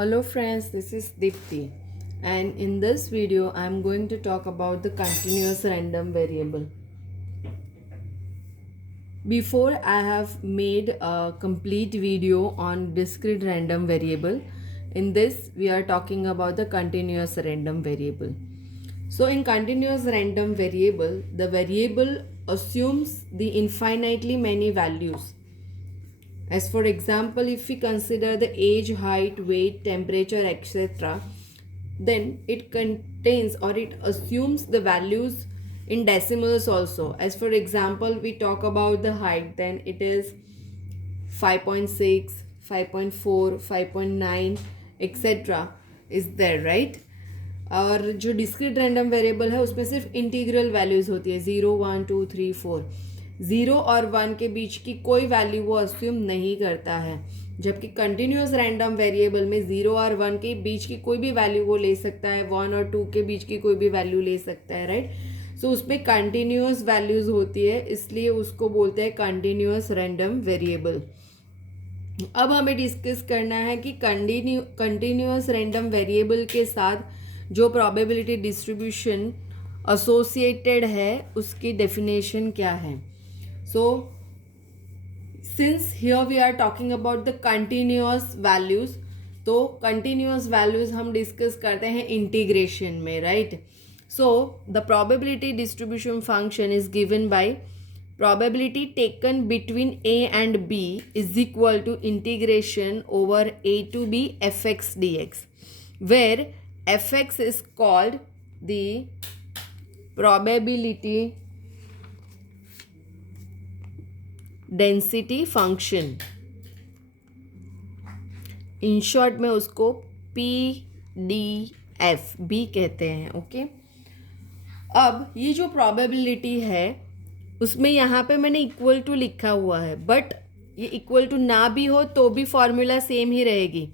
Hello friends, this is Dipti, and in this video I am going to talk about the continuous random variable. Before I have made a complete video on discrete random variable. In this we are talking about the continuous random variable. So in continuous random variable, the variable assumes the infinitely many values. As for example, if we consider the age, height, weight, temperature, etc., then it contains or it assumes the values in decimals also. As for example, we talk about the height, then it is 5.6, 5.4, 5.9 etc. is there, right? और जो discrete random variable है उसमें सिर्फ integral values होती है 0, 1, 2, 3, 4. 0 और 1 के बीच की कोई वैल्यू वो अस्यूम नहीं करता है, जबकि कंटिन्यूस रैंडम वेरिएबल में 0 और 1 के बीच की कोई भी वैल्यू वो ले सकता है, 1 और 2 के बीच की कोई भी वैल्यू ले सकता है, राइट. सो उसमें कंटिन्यूस वैल्यूज होती है, इसलिए उसको बोलते हैं कंटिन्यूस रैंडम वेरिएबल. अब हमें डिस्कस करना है कि कंटिन्यूस रैंडम वेरिएबल के साथ जो प्रोबेबिलिटी डिस्ट्रीब्यूशन एसोसिएटेड है उसकी डेफिनेशन क्या है. So since here we are talking about the continuous values, तो कंटिन्यूअस वैल्यूज हम डिस्कस करते हैं इंटीग्रेशन में, right. So the probability distribution function is given by probability taken between a and b is equal to integration over a to b fx dx, where fx is called the probability density function. in short में उसको pdf भी कहते हैं, okay. अब ये जो probability है उसमें यहाँ पे मैंने इक्वल टू लिखा हुआ है, बट ये इक्वल टू ना भी हो तो भी फॉर्मूला सेम ही रहेगी.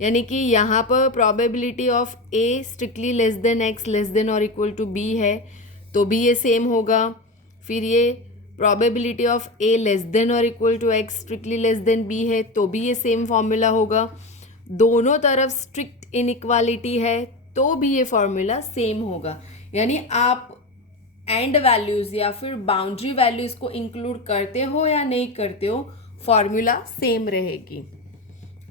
यानी कि यहाँ पर probability of A strictly less than X less than और इक्वल टू बी है तो भी ये सेम होगा. फिर ये probability of A less than और equal to X strictly less than B है तो भी ये सेम फॉर्मूला होगा. दोनों तरफ स्ट्रिक्ट इनइक्वालिटी है तो भी ये फॉर्मूला सेम होगा. यानी आप एंड वैल्यूज़ या फिर बाउंड्री वैल्यूज़ को इंक्लूड करते हो या नहीं करते हो, फॉर्मूला सेम रहेगी.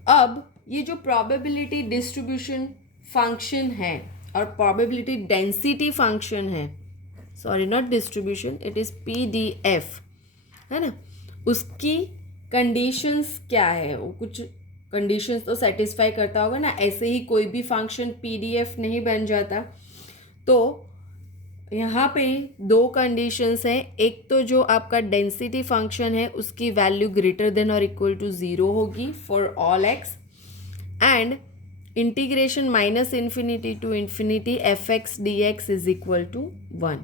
अब ये जो प्रोबेबिलिटी डिस्ट्रीब्यूशन फंक्शन है और प्रोबेबिलिटी डेंसिटी फंक्शन है, sorry not distribution, it is PDF, है ना, उसकी कंडीशंस क्या है. वो कुछ कंडीशंस तो सेटिस्फाई करता होगा ना, ऐसे ही कोई भी फंक्शन पीडीएफ नहीं बन जाता. तो यहाँ पे दो कंडीशंस हैं. एक तो जो आपका डेंसिटी फंक्शन है उसकी वैल्यू ग्रेटर देन और इक्वल टू 0 होगी for all x, and integration minus infinity to infinity f x d x is equal to 1.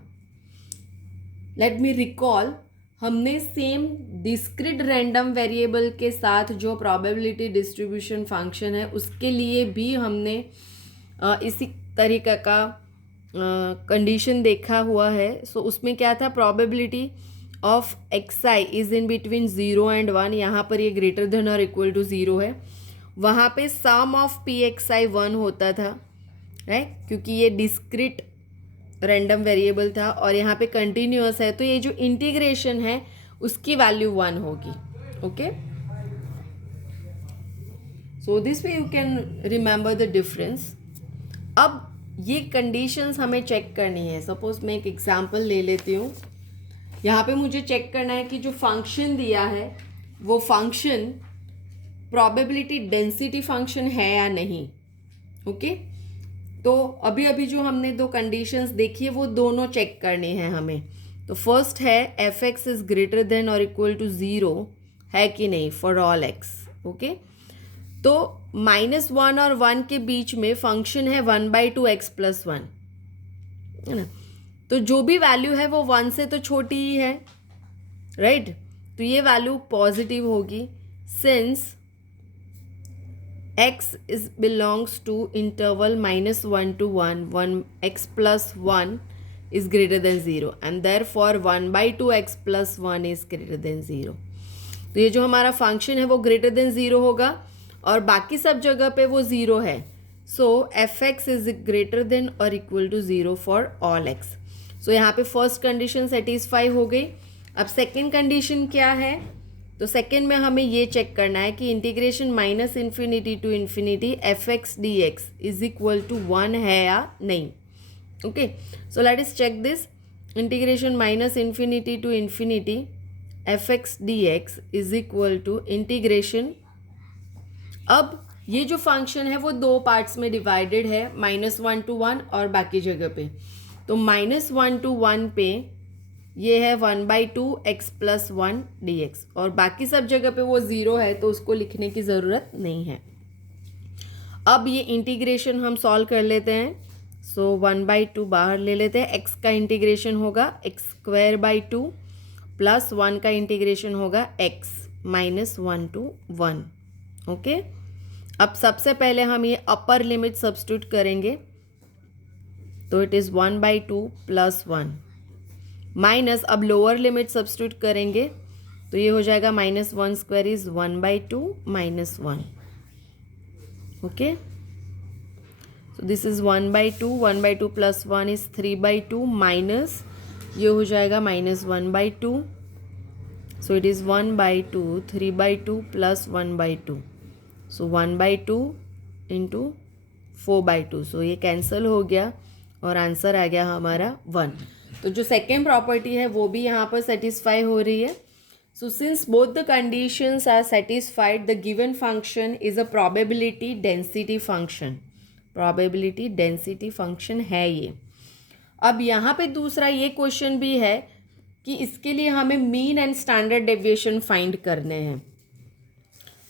Let me recall, हमने सेम डिस्क्रीट रैंडम वेरिएबल के साथ जो प्रोबेबिलिटी डिस्ट्रीब्यूशन फंक्शन है उसके लिए भी हमने इसी तरीके का कंडीशन देखा हुआ है. सो उसमें क्या था, probability of x I is in between 0 and 1. यहाँ पर ये ग्रेटर देन और इक्वल टू 0 है. वहाँ पे सम ऑफ पी एक्स आई 1 होता था, राइट, क्योंकि ये डिस्क्रीट रैंडम वेरिएबल था. और यहाँ पे कंटिन्यूअस है तो ये जो इंटीग्रेशन है उसकी वैल्यू 1 होगी, okay. So this way you can remember the difference. अब ये कंडीशंस हमें चेक करनी है. सपोज मैं एक एग्जांपल ले लेती हूँ. यहाँ पे मुझे चेक करना है कि जो फंक्शन दिया है वो फंक्शन प्रोबेबिलिटी डेंसिटी फंक्शन है या नहीं, ओके. तो अभी अभी जो हमने दो कंडीशंस देखी है वो दोनों चेक करनी है हमें. तो फर्स्ट है F X is greater than और इक्वल टू 0 है कि नहीं फॉर ऑल एक्स, ओके. तो -1 और 1 के बीच में फंक्शन है 1/2 x + 1, है ना. तो जो भी वैल्यू है वो 1 से तो छोटी ही है, राइट. तो ये वैल्यू पॉजिटिव होगी since x is belongs to interval -1 to 1, 1x + 1 is greater than 0 and therefore 1/2 x + 1 is greater than 0. तो ये जो हमारा फंक्शन है वो ग्रेटर देन 0 होगा और बाकी सब जगह पे वो ज़ीरो है, so F X is greater than और equal to zero for all X. So यहाँ पे फर्स्ट कंडीशन सेटिस्फाई हो गई। अब सेकेंड कंडीशन क्या है, तो सेकेंड में हमें ये चेक करना है कि integration minus infinity to infinity f x d x is equal to 1 है या नहीं। Okay, so let us check this. Integration minus infinity to infinity f x d x is equal to integration, अब ये जो function है वो दो parts में डिवाइडेड है, -1 to 1 और बाकी जगह पे। तो -1 to 1 पे ये है 1/2 x + 1 dx और बाकी सब जगह पे वो ज़ीरो है तो उसको लिखने की ज़रूरत नहीं है। अब ये इंटीग्रेशन हम सॉल्व कर लेते हैं। सो 1/2 बाहर ले लेते हैं, x का इंटीग्रेशन होगा x² 2 प्लस 1 का इंटीग्रेशन होगा x -1 to 1। ओके, अब सबसे पहले हम ये अपर लिमिट सब्स्टिट्यूट करेंगे, तो इट इज़ 1/2 प्लस 1 माइनस, अब लोअर लिमिट सब्स्टिट्यूट करेंगे तो ये हो जाएगा -1² is 1/2 - 1। Okay, so this is 1/2 plus 1 is 3/2 minus ये हो जाएगा -1/2, so it is 1/2 3/2 plus 1/2, so 1/2 into 4/2, सो ये कैंसिल हो गया और आंसर आ गया हमारा 1। तो जो सेकेंड प्रॉपर्टी है वो भी यहाँ पर सेटिस्फाई हो रही है। So since both the conditions are satisfied, the given function is a probability density function. Probability density function है ये। अब यहाँ पे दूसरा ये क्वेश्चन भी है कि इसके लिए हमें mean and standard deviation find करने हैं।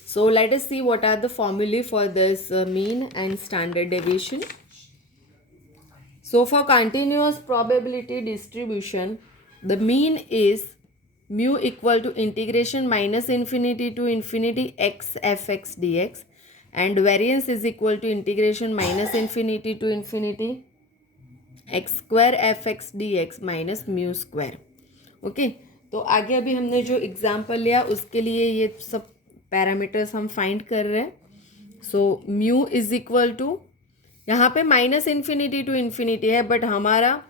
So let us see what are the फॉर्मूले for this mean and standard deviation. So for continuous probability distribution, the mean is mu equal to integration minus infinity to infinity x fx dx and variance is equal to integration minus infinity to infinity x square fx dx minus mu square. Okay, तो आगे अभी हमने जो example लिया उसके लिए ये सब पैरामीटर्स हम फाइंड कर रहे हैं। So mu is equal to, यहाँ पे -इन्फिनिटी टू इन्फिनिटी है बट हमारा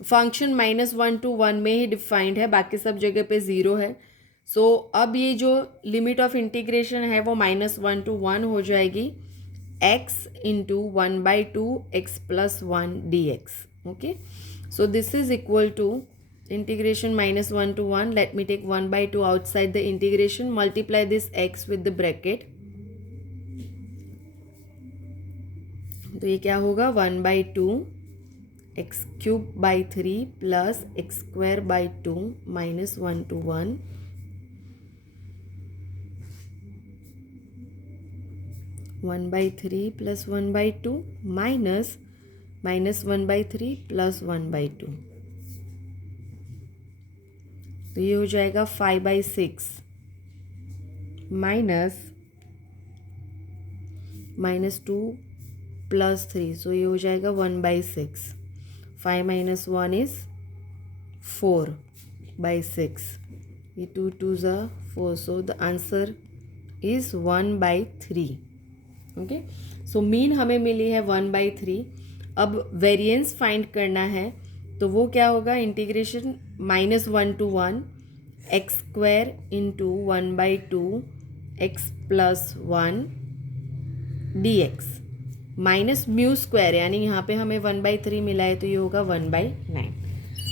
फंक्शन -1 to 1 में ही डिफाइंड है, बाकी सब जगह पे ज़ीरो है। सो अब ये जो लिमिट ऑफ इंटीग्रेशन है वो -1 to 1 हो जाएगी x into 1/2 x + 1 dx. Okay, so this is equal to integration -1 to 1, let me take 1/2 outside the integration, multiply this x with the bracket, तो ये क्या होगा 1/2 x³ 3 plus x² 2 -1 to 1 1/3 plus 1/2 minus -1/3 plus 1/2, तो ये हो जाएगा 5/6 minus 2 plus 3, सो ये हो जाएगा 1/6। 5 - 1 इज 4/6, ये 2 2s are 4, so the answer is 1/3। Okay, so mean हमें मिली है 1/3। अब वेरिएंस फाइंड करना है तो वो क्या होगा, integration -1 to 1 x² into 1/2 x + 1 dx minus mu square, यानी यहाँ पे हमें 1/3 मिला है तो ये होगा 1/9।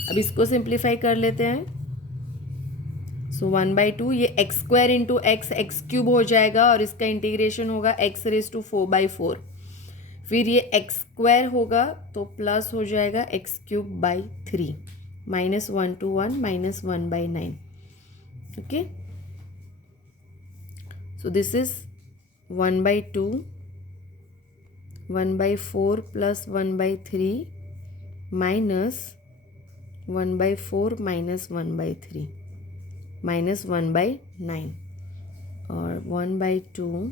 अब इसको सिंप्लीफाई कर लेते हैं। सो 1/2 ये x² इंटू x³ हो जाएगा और इसका इंटीग्रेशन होगा x⁴/4, फिर ये x² होगा तो प्लस हो जाएगा x³ 3 -1 to 1 -1/9। Okay, so this is 1/2 1/4 plus 1/3 minus 1/4 minus 1/3 -1/9 और 1/2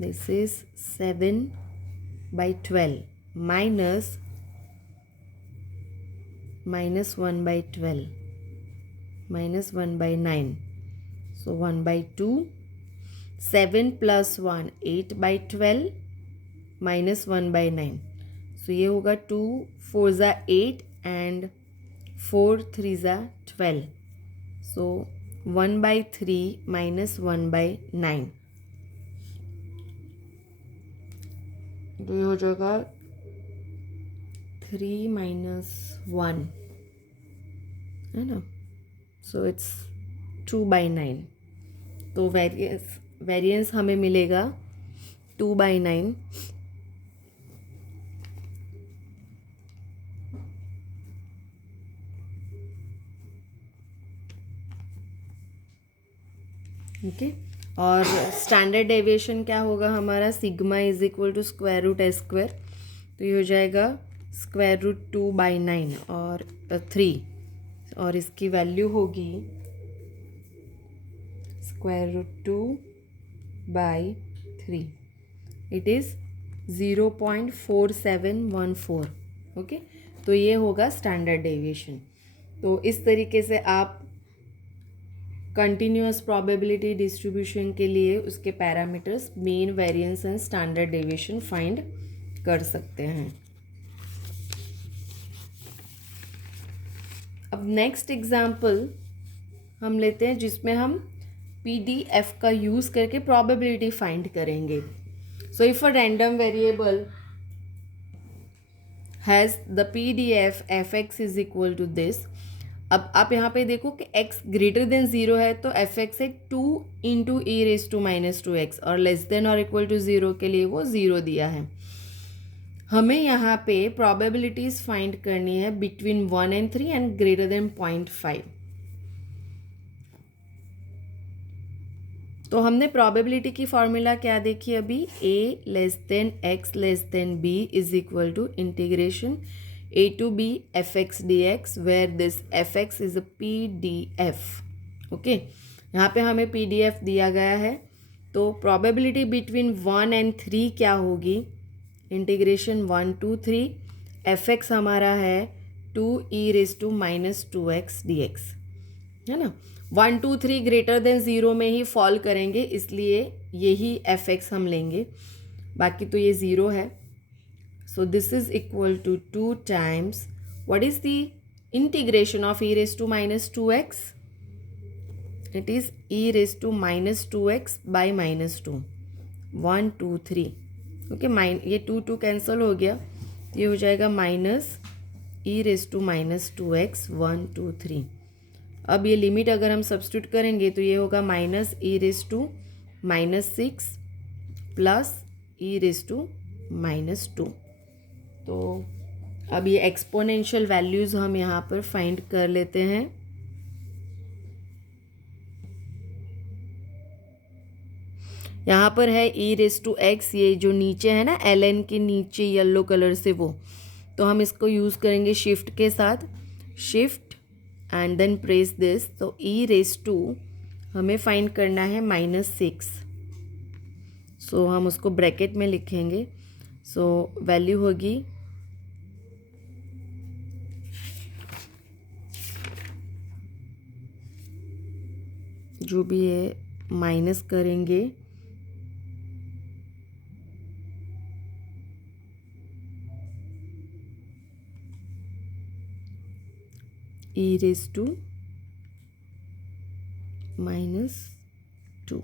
दिस इज 7/12 माइनस -1/12 -1/9, सो 1/2 7 + 1 8/12 -1/9. सो ये होगा 2 4 ज़ा 8 एंड 4 3 ज़ा 12. सो 1/3 -1/9. तो ये हो जाएगा 3 - 1 है ना. So it's 2/9. तो वेरिएंस हमें मिलेगा 2/9. ओके. और स्टैंडर्ड डेविएशन क्या होगा हमारा, sigma is equal to square root s square. तो ये हो जाएगा स्क्वायर रूट 2/9 और 3, और इसकी वैल्यू होगी square root 2/3. It is 0.4714. Okay. तो ये होगा स्टैंडर्ड डेविएशन. तो इस तरीके से आप कंटिन्यूअस प्रोबेबिलिटी डिस्ट्रीब्यूशन के लिए उसके parameters mean, variance and standard deviation find कर सकते हैं. अब नेक्स्ट एग्जाम्पल हम लेते हैं जिसमें हम PDF का यूज़ करके प्रोबेबिलिटी फाइंड करेंगे. So if a random variable has the PDF fx is equal to this. अब आप यहाँ पे देखो कि x ग्रेटर देन 0 है तो fx है 2 × e⁻²x और लेस देन और इक्वल टू 0 के लिए वो 0 दिया है. हमें यहाँ पे प्रोबेबिलिटीज़ फाइंड करनी है between 1 and 3 and greater than 0.5. तो हमने प्रोबेबिलिटी की फॉर्मूला क्या देखी अभी, a x b is equal to integration a to b fx dx where this fx is a PDF. Okay. यहाँ पे हमें PDF दिया गया है. तो प्रोबेबिलिटी बिटवीन 1 and 3 क्या होगी, इंटीग्रेशन 1 to 3 fx हमारा है 2e⁻²x dx है ना. 1 2 3 ग्रेटर देन 0 में ही फॉल करेंगे, इसलिए यही fx हम लेंगे, बाकी तो ये 0 है. So this is equal to 2 times, what is the integration of e⁻²x? It is e⁻²x by -2. 1 2 3. Okay. ये 2 कैंसिल हो गया, ये हो जाएगा -e⁻²x 1 2 3. अब ये लिमिट अगर हम सब्स्टिट्यूट करेंगे तो ये होगा -e⁻6 प्लस e⁻². तो अब ये एक्सपोनेंशियल वैल्यूज़ हम यहाँ पर फाइंड कर लेते हैं. यहाँ पर है e⁻x, ये जो नीचे है ना ln के नीचे येलो कलर से वो, तो हम इसको यूज़ करेंगे शिफ्ट के साथ, shift and then press this. तो e⁻, हमें फाइंड करना है -6. सो हम उसको ब्रैकेट में लिखेंगे. सो वैल्यू होगी जो भी है माइनस करेंगे e⁻² -2.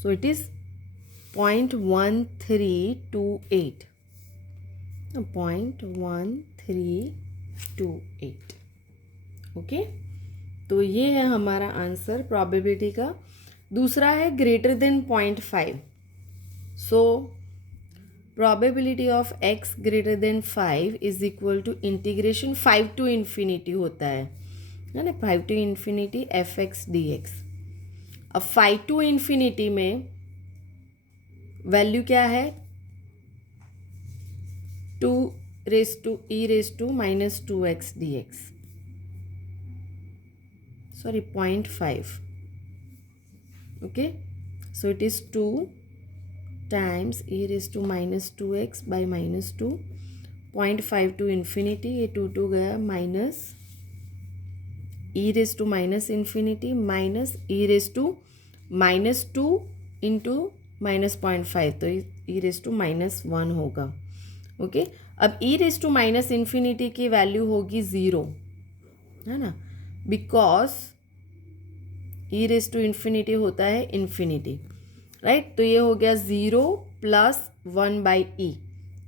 So it is 0.1328. 0.1328. Okay. तो ये है हमारा आंसर प्रोबेबिलिटी का. दूसरा है greater than 0.5. So probability of x greater than 5 is equal to integration 5 to ∞ होता है ना, 5 to ∞ fx dx. अब 5 to ∞ में वैल्यू क्या है, 2e⁻² dx. Sorry, 0.5. Okay. So it is 2 times e⁻²x by -2. 0.5 to ∞, ये 2 गया e raise to minus infinity minus e raise to -2 into -0.5, तो ई रेस टू -1 होगा। ओके, अब e raise to minus infinity की value होगी 0, है ना, because e raise to infinity होता है इन्फिनिटी, राइट। तो ये हो गया 0 + 1/e,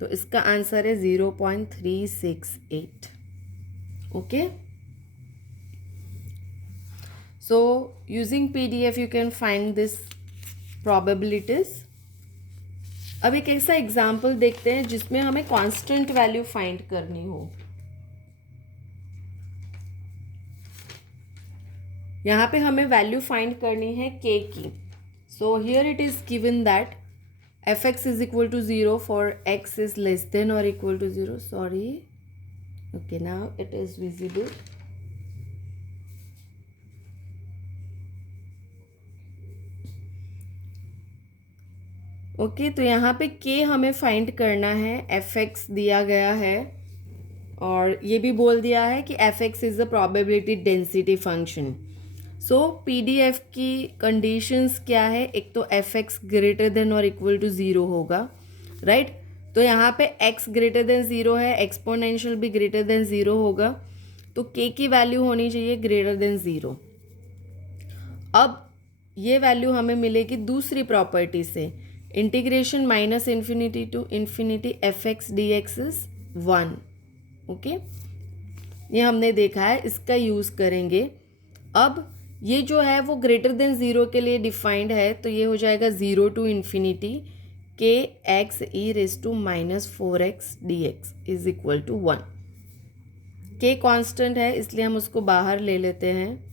तो इसका आंसर है 0.368। Okay, so using PDF you can find this probabilities। अब एक ऐसा एग्जाम्पल देखते हैं जिसमें हमें कांस्टेंट वैल्यू फाइंड करनी हो। यहाँ पे हमें वैल्यू फाइंड करनी है k की। So here it is given that fx is equal to 0 for x is less than or equal to 0, sorry, okay, now it is visible। Okay, तो यहाँ पे k हमें फाइंड करना है, fx दिया गया है और ये भी बोल दिया है कि fx is the probability density function. So PDF की कंडीशंस क्या है, एक तो fx ग्रेटर देन और इक्वल टू 0 होगा, राइट। तो यहाँ पे x ग्रेटर देन 0 है, एक्सपोनेंशियल भी ग्रेटर देन 0 होगा, तो k की वैल्यू होनी चाहिए ग्रेटर देन 0। अब ये वैल्यू हमें मिलेगी दूसरी प्रॉपर्टी से, integration -∞ to ∞ fx dx is 1। Okay, ये हमने देखा है, इसका यूज़ करेंगे। अब ये जो है वो ग्रेटर देन 0 के लिए डिफाइंड है, तो ये हो जाएगा 0 to ∞ kx e raise to -4x dx is equal to 1। k constant है इसलिए हम उसको बाहर ले लेते हैं।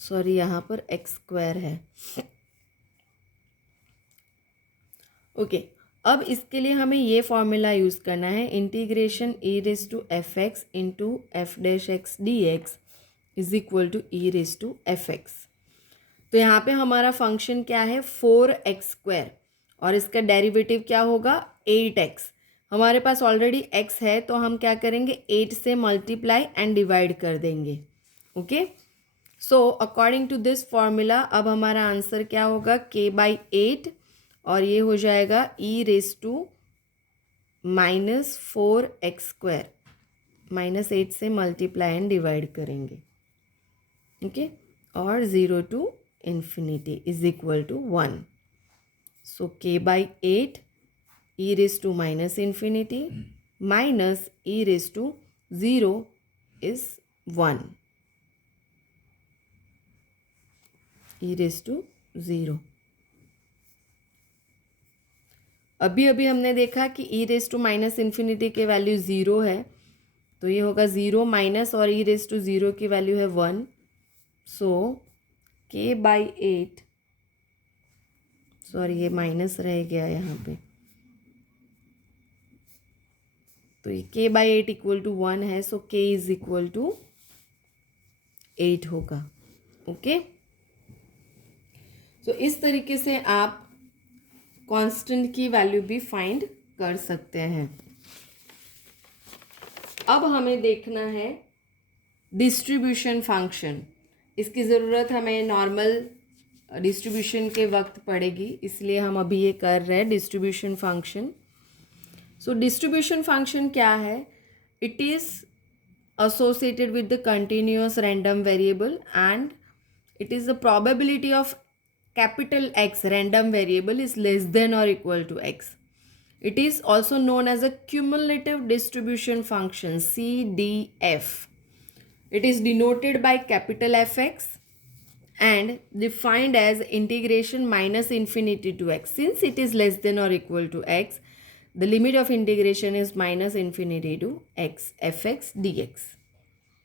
सॉरी, यहाँ पर x² है। ओके, अब इसके लिए हमें ये फॉर्मूला यूज़ करना है, integration e raise to fx into f' dx is equal to e raise to fx। तो यहाँ पे हमारा फंक्शन क्या है, 4x² और इसका डेरिवेटिव क्या होगा, 8x। हमारे पास ऑलरेडी x है तो हम क्या करेंगे, 8 से मल्टीप्लाई एंड डिवाइड कर देंगे। Okay, so according to this formula अब हमारा आंसर क्या होगा, k/8 और ये हो जाएगा e रेज टू -4x², -8 से मल्टीप्लाई एंड डिवाइड करेंगे। ओके, और 0 to ∞ इज इक्वल टू 1। सो k/8 e raise to -∞ minus e raise to 0 is 1, e raise to 0। अभी अभी हमने देखा कि e रेज टू -∞ की वैल्यू 0 है, तो ये होगा 0 माइनस और e रेज टू 0 की वैल्यू है 1। सो k/8, सॉरी ये माइनस रह गया यहाँ पे, तो ये k/8 इक्वल टू 1 है, सो k इज इक्वल टू 8 होगा। ओके, तो इस तरीके से आप कांस्टेंट की वैल्यू भी फाइंड कर सकते हैं। अब हमें देखना है डिस्ट्रीब्यूशन फंक्शन। इसकी ज़रूरत हमें नॉर्मल डिस्ट्रीब्यूशन के वक्त पड़ेगी, इसलिए हम अभी ये कर रहे हैं distribution function. So distribution function क्या है, it is associated with the continuous random variable and it is the probability of capital X random variable is less than or equal to X. It is also known as a cumulative distribution function, CDF. It is denoted by capital Fx and defined as integration -∞ to x. Since it is less than or equal to x, the limit of integration is -∞ to x fx dx.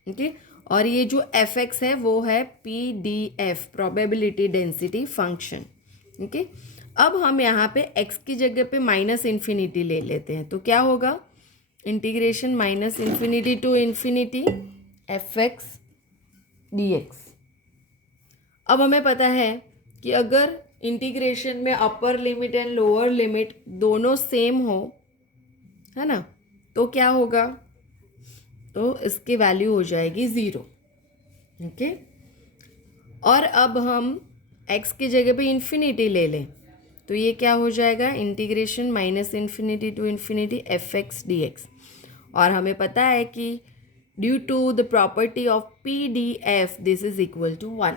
Okay, और ये जो fx है वो है PDF, probability density function. Okay, अब हम यहाँ पे x की जगह पे -∞ ले लेते हैं, तो क्या होगा, इंटीग्रेशन -∞ to ∞ fx dx। अब हमें पता है कि अगर इंटीग्रेशन में upper limit and lower limit दोनों सेम हो, है ना, तो क्या होगा, तो इसकी वैल्यू हो जाएगी 0। ओके, और अब हम x की जगह पे इन्फिनिटी ले लें तो ये क्या हो जाएगा, integration minus infinity to infinity f x d x. और हमें पता है कि due to the property of P D F this is equal to 1।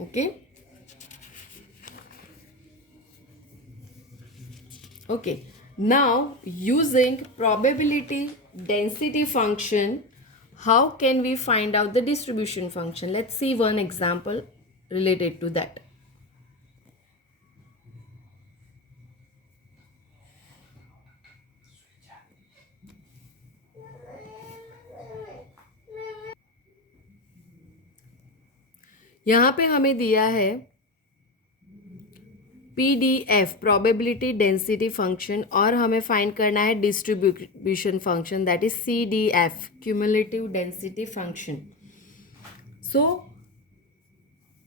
Okay, okay, now using probability density function, how can we find out the distribution function? Let's see one example related to that. यहाँ पे हमें दिया है PDF probability density function और हमें find करना है distribution function that is CDF cumulative density function. So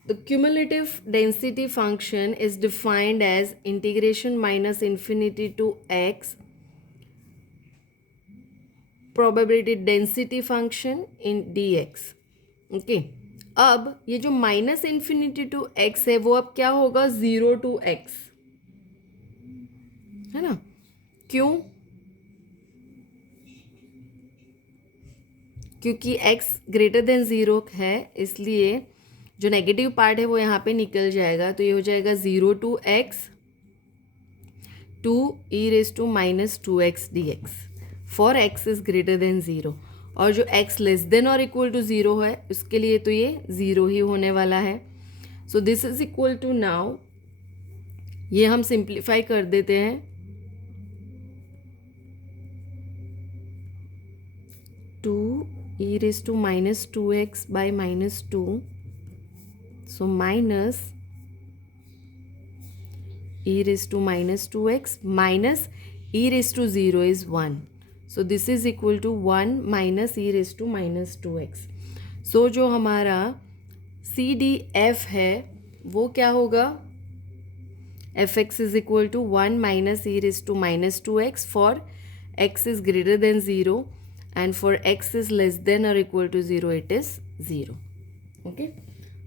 the cumulative density function is defined as integration minus infinity to x probability density function in dx. Okay, अब ये जो minus infinity to x है वो अब क्या होगा, 0 to x, है ना। क्यों, क्योंकि x ग्रेटर देन 0 है, इसलिए जो नेगेटिव पार्ट है वो यहाँ पे निकल जाएगा, तो ये हो जाएगा 0 to x to e raise to minus 2x dx for x is greater than 0। और जो x लेस देन और इक्वल टू 0 है उसके लिए तो ये 0 ही होने वाला है। So this is equal to, now ये हम सिंप्लीफाई कर देते हैं, 2 e raised to minus 2x by minus 2, so minus e raised to minus 2x minus e raised to 0 is 1, so this is equal to 1 minus e raised to minus 2x. so जो हमारा CDF है वो क्या होगा, fx is equal to 1 minus e raised to minus 2x for x is greater than 0 and for x is less than or equal to 0 it is 0. Okay,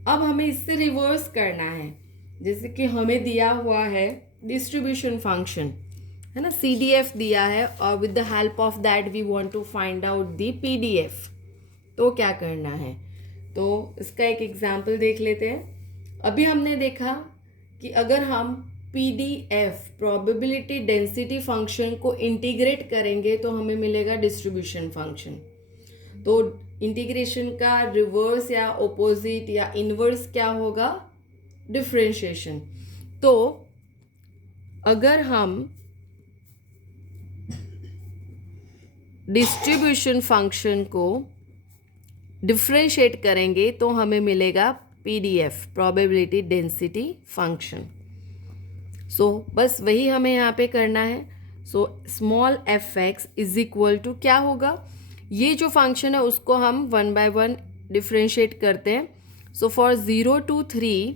अब हमें इससे reverse करना है, जैसे कि हमें दिया हुआ है डिस्ट्रीब्यूशन फंक्शन, है ना, CDF दिया है और with the help of that we want to find out the PDF। तो क्या करना है, तो इसका एक एग्जांपल देख लेते हैं। अभी हमने देखा कि अगर हम PDF प्रोबेबिलिटी डेंसिटी फंक्शन को इंटीग्रेट करेंगे तो हमें मिलेगा डिस्ट्रीब्यूशन फंक्शन। तो इंटीग्रेशन का रिवर्स या ओपोजिट या इनवर्स क्या होगा, डिफरेंशिएशन। तो अगर हम डिस्ट्रीब्यूशन फंक्शन को डिफरेंशिएट करेंगे तो हमें मिलेगा PDF probability density function. So बस वही हमें यहाँ पे करना है। So small fx is equal to क्या होगा, ये जो फंक्शन है उसको हम 1 by 1 डिफरेंशिएट करते हैं। सो फॉर 0 to 3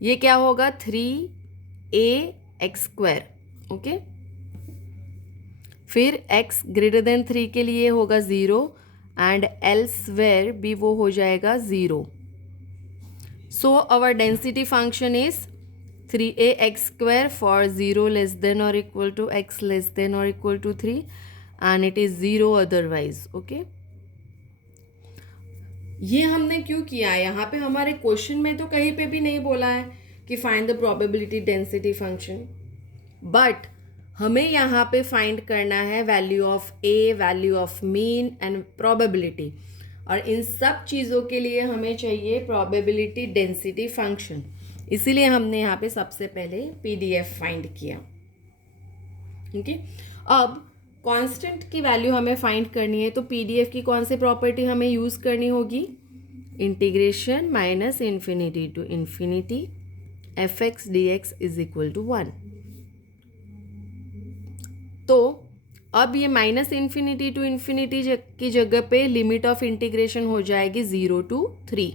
ये क्या होगा, 3ax²। ओके, फिर x ग्रेटर देन 3 के लिए होगा 0 एंड एल्सवेयर भी वो हो जाएगा 0। So our density function is 3ax² for 0 less than or equal to x less than or equal to 3 and it is 0 otherwise. Okay, ये हमने क्यों किया, यहाँ पे हमारे क्वेश्चन में तो कहीं पे भी नहीं बोला है कि find the probability density function, but हमें यहाँ पे फाइंड करना है value of a, value of mean and probability, और इन सब चीज़ों के लिए हमें चाहिए प्रोबेबिलिटी डेंसिटी फंक्शन। इसीलिए हमने यहाँ पे सबसे पहले PDF फाइंड किया। ओके, अब कांस्टेंट की वैल्यू हमें फाइंड करनी है, तो PDF की कौन सी प्रॉपर्टी हमें यूज़ करनी होगी, integration minus infinity to infinity fx dx is equal to 1। तो अब ये माइनस इन्फिनिटी टू इन्फिनिटी की जगह पे लिमिट ऑफ इंटीग्रेशन हो जाएगी 0 to 3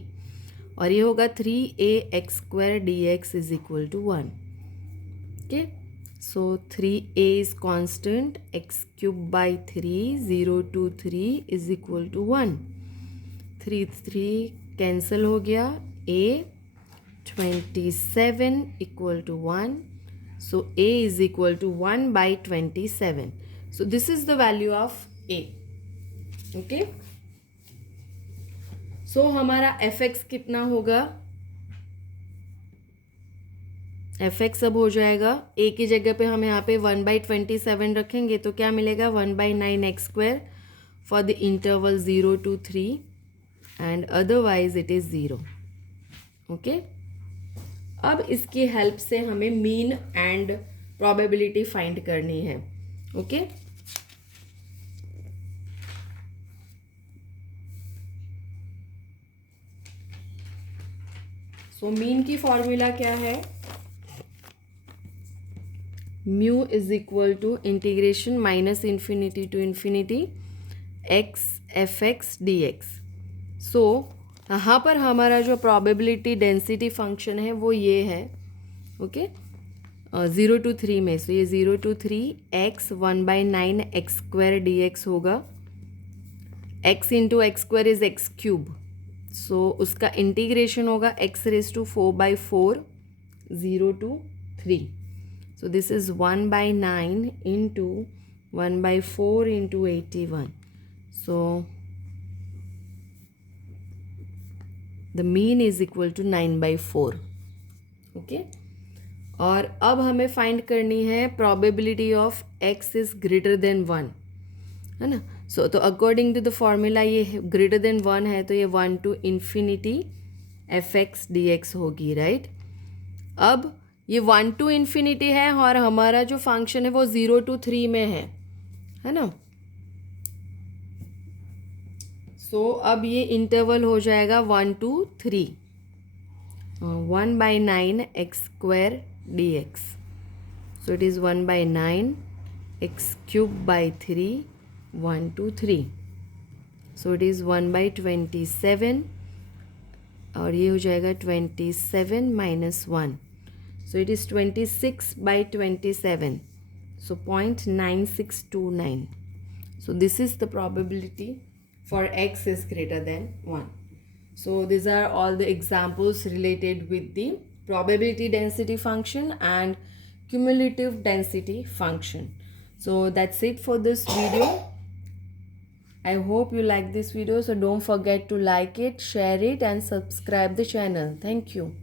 और ये होगा 3ax² dx is equal to 1. Okay, so 3a is constant, x³ 0 to 3 is equal to 1. 3 cancel हो गया. a 27 equal to 1. So a is equal to 1 by 27. So this is the value of a. Okay. So हमारा fx कितना होगा? fx अब हो जाएगा, a की जगह पे हम यहाँ पे 1 by 27 रखेंगे तो क्या मिलेगा? 1 by 9x² for the interval 0 to 3 and otherwise it is 0. Okay. अब इसकी हेल्प से हमें मीन एंड प्रोबेबिलिटी फाइंड करनी है. ओके, सो मीन की फॉर्मूला क्या है? Mu is equal to integration minus infinity to infinity x fx dx. सो यहाँ पर हमारा जो प्रोबेबिलिटी डेंसिटी फंक्शन है वो ये है. ओके, 0 to 3 में. सो ये 0 to 3 x 1 by 9 x² dx होगा. x into x² is x³. सो उसका इंटीग्रेशन होगा x⁴ by 4 0 to 3. So this is 1 by 9 into 1 by 4 into 81. So the mean is equal to 9 by 4. Okay, और अब हमें find करनी है probability of x is greater than 1, है ना. सो तो अकॉर्डिंग टू द फॉर्मूला ये ग्रेटर देन 1 है तो ये 1 to infinity fx dx होगी, राइट. अब ये 1 to infinity है और हमारा जो फंक्शन है वो 0 to 3 में है ना. सो अब ये इंटरवल हो जाएगा 1 to 3. 1 by 9 x² dx. So it is 1 by 9 x³ by 3 1 to 3. So it is 1 by 27 और ये हो जाएगा 27 minus 1. So it is 26 by 27. So 0.9629. So this is the probability for x is greater than 1. So these are all the examples related with the probability density function and cumulative density function. So that's it for this video. I hope you like this video. So don't forget to like it, share it and subscribe the channel. Thank you.